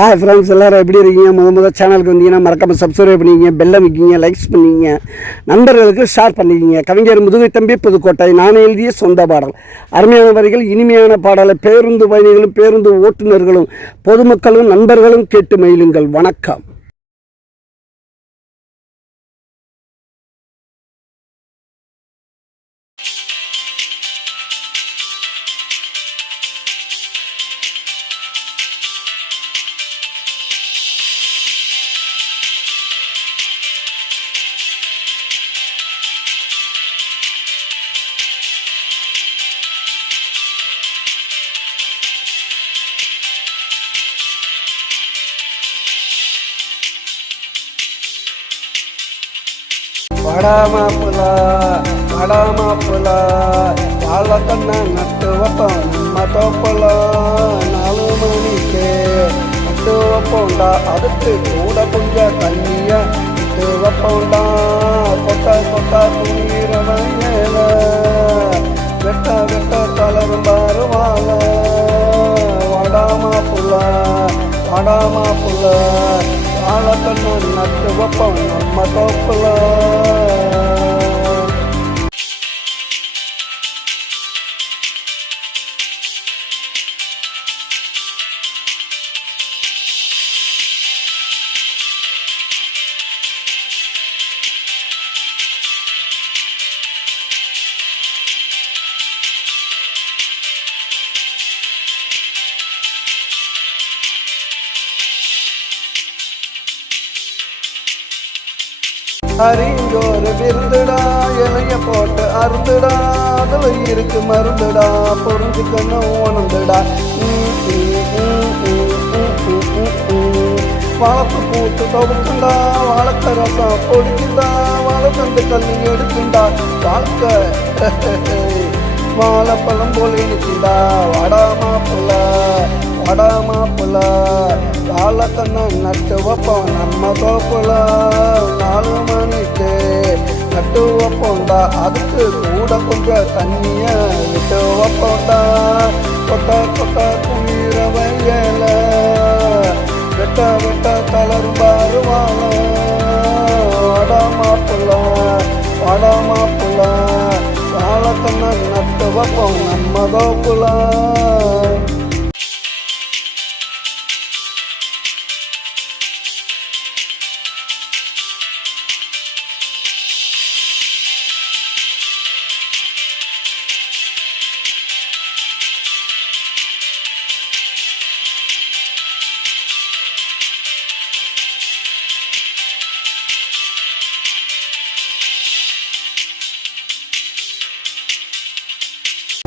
Hi friends, எல்லோரும் எப்படி இருக்கீங்க? முதல் சேனலுக்கு வந்தீங்கன்னா மறக்காமல் சப்ஸ்கிரைப் பண்ணிக்கிங்க, பெல்லை வைக்கிங்க, லைக்ஸ் பண்ணிக்கிங்க, நண்பர்களுக்கு ஷேர் பண்ணிக்கிங்க. கவிஞர் முதுகை தம்பி புதுக்கோட்டை. நான் எழுதிய சொந்த பாடல். அருமையான வரிகள், இனிமையான பாடலை பேருந்து பயணிகளும் பேருந்து ஓட்டுநர்களும் பொதுமக்களும் நண்பர்களும் கேட்டு மகிழுங்கள். வணக்கம். வடாமாப்புலா வடாமாப்புலா வாழக்கண்ண நட்டு வைப்போம் நம்ம தோப்புல 4 மணிக்கு நட்டு வைப்போம்டா. அதுக்கு கூட கொஞ்சம் தண்ணிய நட்டு வைப்போம்டா. கொட்டா கொட்டா துணிரவன் மேல வெட்ட வெட்ட தளரும் வருவாங்க. வடாமாப்புலா வடாமாப்புலா வாழக்கண்ண நட்டு வைப்போம் நம்ம தோப்புல. அறிஞ்சோறு விருந்துடா, இலைய போட்டு அருந்துடா, அதுல இருக்கு மருந்துடா, புரிஞ்சுக்கணும் உணர்ந்துடா. வாழைப்பு பூத்து தொகுத்துண்டா, வாழைக்க ரசம் பொடிக்குண்டா, வாழைத்தண்டு கல்லு எடுக்குண்டா. வாழ்க்கை வாழைப்பழம் போல இருக்குண்டா. வடாமாப்புல வடாமாப்புல வாழைக்கண்ண நட்டு வைப்போம் நம்ம தோப்புல. 4 மணிக்கு நட்டு வைப்போம்டா. அதுக்கு கூட கொஞ்சம் தண்ணிய விட்டு வைப்போம்டா. கொட்டை கொட்டை குளிர வயல வெட்ட வெட்ட கலர் பாருவாங்க. வடாமாப்புல வடாமாப்புல வாழைக்கண்ண நட்டு வைப்போம் நம்ம தோப்புல.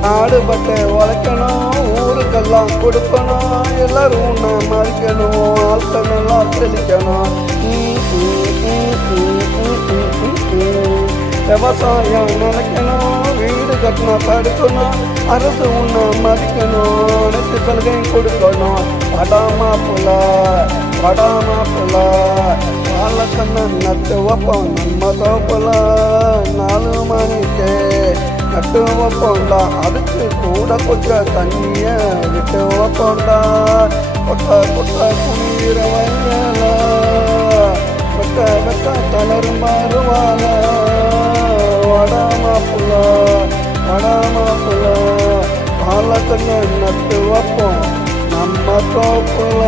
நாடுபட்டு உழைக்கணும், ஊருக்கெல்லாம் கொடுக்கணும், எல்லாரும் உன்னை மதிக்கணும், ஆட்கள் நல்லா தெளிக்கணும். விவசாயம் நினைக்கணும், வீடு கட்டினா தடுக்கணும், அரசு உன்னை மதிக்கணும், அனைத்து சலுகையும் கொடுக்கணும். வடாமாப்புல வடாமாப்புல வாழைக்கண்ண நட்டு வைப்போம் நம்ம தோப்புல. 4 மணிக்கு நட்டு வைப்போம்டா. அதுக்கு கூட கொஞ்சம் தண்ணிய விட்டு வைப்போம்டா. கொட்டை கொட்டை குளிர வயல வெட்ட வெட்ட தளரும் மாறுவாங்க. வடாமாப்புல வடாமாப்புல வாழைக்கண்ண நட்டு வைப்போம் நம்ம தோப்புல.